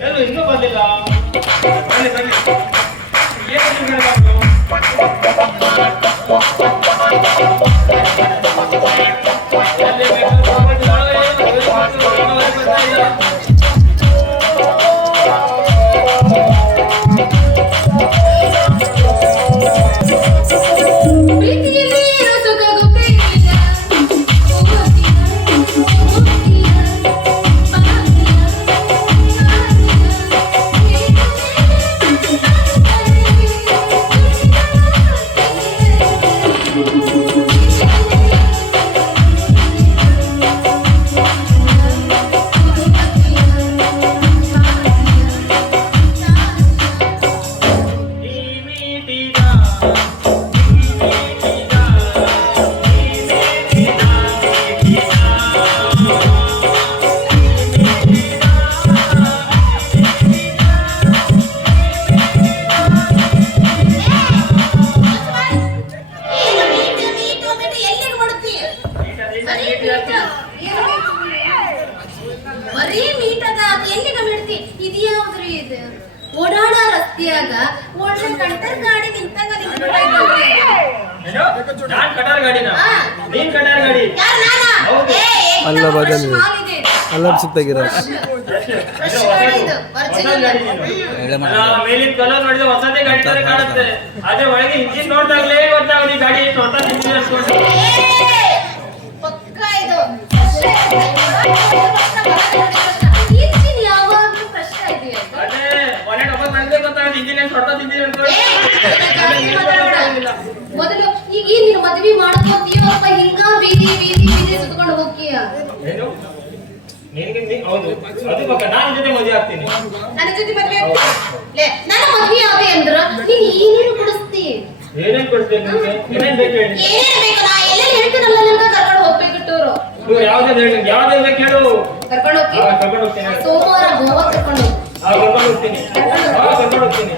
ಎಲ್ಲೂ ಇನ್ನೂ ಬಂದಿಲ್ಲ ಬನ್ನಿ ಬನ್ನಿ. ಬರೀ ಮೀಟದ ಎಲ್ಲಿಗೆ ಬಿಡ್ತಿ ಇದ್ಯಾವ್ದ್ರಿ ಇದು ಓಡಾಡ ರಸ್ತೆಯಾಗ ಒಳ್ಳೆ ಕಂಟರ್ ಗಾಡಿ ನಿಂತಾಗ ಅಲ್ಲ ಬದಲು. ಸಿಕ್ತಾಗಿರ original. ಮೇಲಿನ ಕಲರ್ ನೋಡಿದ್ರೆ ಹೊಸದೇ ಗಾಡಿ ತರ ಕಾಣುತ್ತೆ. ಅದೇ ಒಳಗೆ ಇಂಜಿನ್ ನೋಡಿದಾಗಲೇ ಗೊತ್ತಾಗುತ್ತೆ ಗಾಡಿ ಹೊಸ ಇಂಜಿನ್ ಹೌದು. ಅದು ಪಕ್ಕ ನಾನು ಜೊತೆ ಮದುವೆ ಆಗ್ತೀನಿ. ನನ್ನ ಜೊತೆ ಮದ್ವೆ ಲೇ ನನ್ನ ಮದ್ವೆ ಯಾವೆ ಅಂದ್ರ? ನೀನ್ ಏನೇನು ಕೊಡಿಸ್ತಿ. ಏನೇನ್ ಕೊಡ್ತೀನಿ ಏನೇನ್ ಬೇಕು ಹೇಳಿ? ಏನೇನ್ ಬೇಕು ನಾ ಎಲ್ಲೆಲ್ಲಿ ಹೇಳ್ತೀನಲ್ಲ ನಿಮ್ಗೆ ಕರ್ಕೊಂಡು ಹೋಗ್ಬೇಕು ಟೂರು ನೀವು ಯಾವ್ದು ಹೇಳಿ? ಯಾವ್ದು ಬೇಕು ಹೇಳು. ಕರ್ಕೊಂಡು ಹೋಗ್ತೀನಿ ಕರ್ಕೊಂಡು ಹೋಗ್ತೀನಿ. ಸೋಮವಾರ ಗೋವಾ ಕರ್ಕೊಂಡು ಹೋಗ್ತೀನಿ ಕರ್ಕೊಂಡು ಹೋಗ್ತೀನಿ. ಕರ್ಕೊಂಡು ಹೋಗ್ತೀನಿ.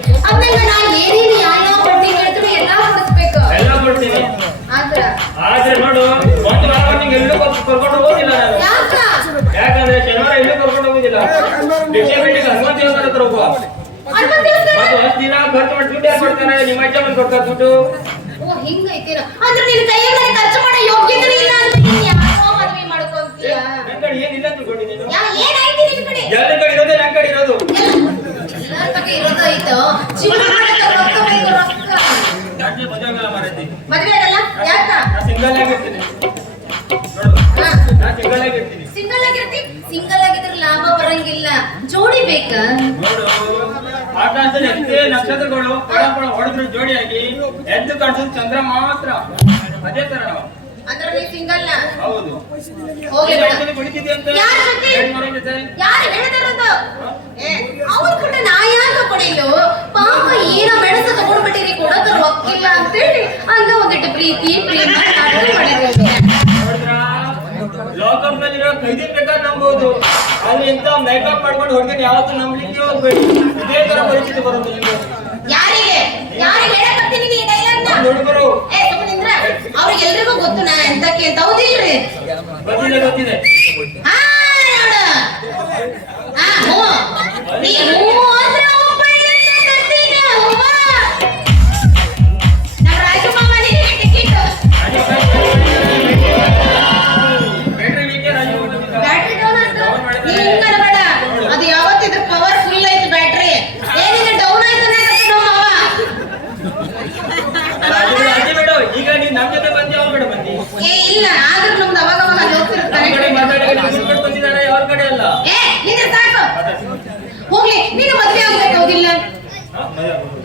ನಾ ಏನೇನು ಯಾವ ಬಡ್ಡಿ ಹೇಳ್ತೀನಿ ಎಲ್ಲಾ ಕೊಡಿಸ್ಬೇಕು. ಎಲ್ಲ ಕೊಡ್ತೀನಿ. ಆದ್ರ ಆದ್ರೆ ನೋಡು ಒಂದು ವಾರ ನಿಂಗೆ ಎಲ್ಲೂ ಕರ್ಕೊಂಡು ಹೋಗೋದಿಲ್ಲ ನಾನು. ಯಾಕ ಶನಿವಾರ ಎಲ್ಲೂ ಕರ್ಕೊಂಡು ಹೋಗುದಿಲ್ಲ ಭಿಕ್ಷೆ ಬಿಟ್ಟಿಗೆ ಹನುಮಂತ ದೇವಸ್ಥಾನ ಹತ್ರ ಹೋಗುವ. ಹನುಮಂತ ದೇವಸ್ಥಾನ? ಮತ್ತೆ ಹತ್ತು ದಿನ ಖರ್ಚು ಮಾಡಿ ದುಡ್ಡು ಯಾರು ಕೊಡ್ತಾರೆ ನಿಮ್ಮ ಅಜ್ಜ ಬಂದು ಕೊಡ್ತಾರೆ ದುಡ್ಡು. ಓ ಅಂದ್ರೆ ನಿನ್ನ ಕೈಯಲ್ಲಿ ಖರ್ಚು ಮಾಡೋ ಯೋಗ್ಯತೆ ಇಲ್ಲ ಅಂತ ನೀನ್ ಯಾಕೋ ಮದ್ವೆ ಮಾಡ್ಕೊಂತೀಯ ನನ್ ಕಡೆ ಏನಿಲ್ಲ ತಿಳ್ಕೊಂಡಿ ನೀನು. ಯಾ ಏನಾಯ್ತು ನಿನ್ ಕಡೆ? ಎಲ್ಲ ಕಡೆ ಇರೋದೇ ಕಡೆ ಇರೋದು. ಎಲ್ಲಾರ್ ಬಗ್ಗೆ ಐತೋ ಜೀವನ ಮಾಡಕ್ಕೆ ರೊಕ್ಕ ಬೇಕು ರೊಕ್ಕ. ನಾನು ಮದುವೆ ಆಗಲ್ಲ ಮಾರೈತಿ? ಮದ್ವೆ ಆಗಲ್ಲ ಯಾಕ ಸಿಂಗಲ್ ಆಗಿರ್ತೀನಿ. ನೋಡು. ಸಿಂಗಲ್ ಆಗಿರ್ತೀನಿ. ಸಿಂಗಲ್ ಆಗಿರ್ತಿ? ಸಿಂಗಲ್ ಆಗಿದ್ರೆ ಜೋಡಿ ಬೇಕಾ? ಆಕಾಶದಲ್ಲಿ ನಕ್ಷತ್ರಗಳು ಪಳ ಪಳ ಹೊಡೆದ್ರು ಜೋಡಿಯಾಗಿ ಎದ್ದು ಕಾಣಿಸೋದು ಚಂದ್ರ ಮಾತ್ರ. ಅದೇ ತರ ನಾವು. ಅಂದ್ರೆ ನೀ ಸಿಂಗಲ್ ಹೌದು ಹೋಗಿ ಬೇಡ. ನೀನ್ ಕುಡಿತಿದ್ದಿ ಅಂತ? ಯಾರ್ ಜೊತೆ? ಯಾರು ಹೇಳಿದಾರದು ಏ ಅವ್ರ ಕೂಡ ನಾ ಯಾಕ ಕೊಡಿಲು ಪಾಪ ಏನೋ ಲಾಕಪ್ ಪ್ರಕಾರ ನಂಬೋದು. ಅಲ್ಲಿ ಎಂತ ಮೇಕಪ್ ಮಾಡ್ಕೊಂಡು ಹೊಡ್ಕೊಂಡು ಯಾವತ್ತೂ ನಂಬಲಿಕ್ಕೆ ಹೋಗ್ಬೇಡಿ ಇದೇ ತರ ಪರಿಸ್ಥಿತಿ ಬರೋದು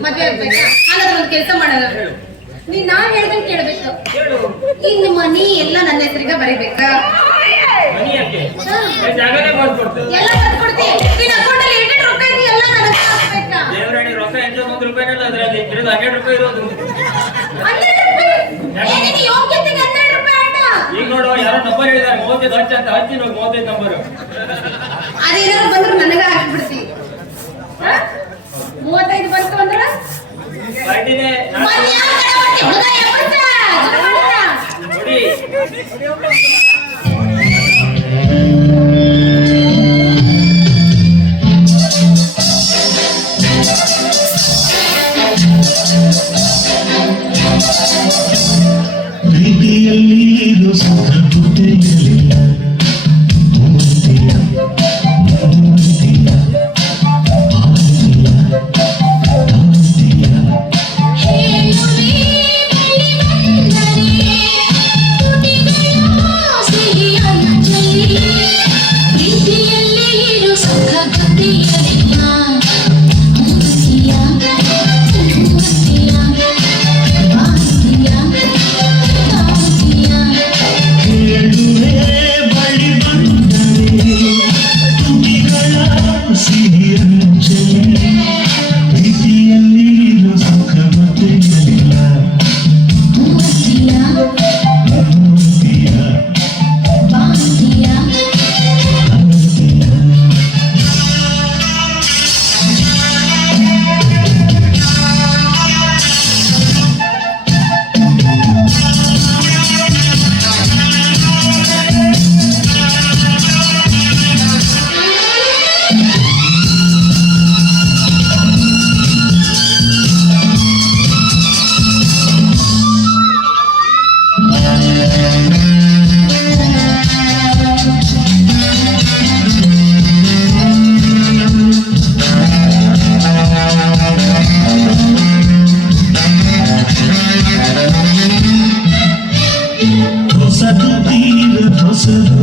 ಮದುವೆ ಆಗ್ಬೇಕಾ? ಹಾಗಾದ್ರೆ ಒಂದು ಕೆಲಸ ಮಾಡೋಣ. ನೀನ್ ನಾ ಹೇಳ್ದಂಗೆ ಕೇಳ್ಬೇಕು. ಹೇಳು. ಇನ್ನು ಮನಿ ಎಲ್ಲ ನನ್ನ ಹೆಸರಿಗೆ ಬರೀಬೇಕಾ? ಎಲ್ಲ ಬರ್ಕೊಡ್ತಿ ನಿನ್ನ ಅಕೌಂಟ್ ಅಲ್ಲಿ ಎಷ್ಟು ರೊಕ್ಕ ಐತಿ ಎಲ್ಲ ನನಗೆ ಹಾಕ್ಬೇಕಾ? ದೇವರಾಣಿ ರೊಕ್ಕ ಎಂಟು ಒಂದು ರೂಪಾಯಿನಲ್ಲ ಅದ್ರಲ್ಲಿ. ಇರೋದು ಹನ್ನೆರಡು ರೂಪಾಯಿ ಇರೋದು. ಹನ್ನೆರಡು ರೂಪಾಯಿ? ಯೋಗ್ಯತೆಗೆ ಹನ್ನೆರಡು ರೂಪಾಯಿ ಈಗ ನೋಡು ಯಾರು ನಂಬರ್ ಹೇಳಿದ್ದಾರೆ ಮೂವತ್ತೈದು ಹಚ್ಚ ಅಂತ. ಹಚ್ಚಿ ನೋಡಿ ಮೂವತ್ತೈದು ನಂಬರ್ tu tira fosse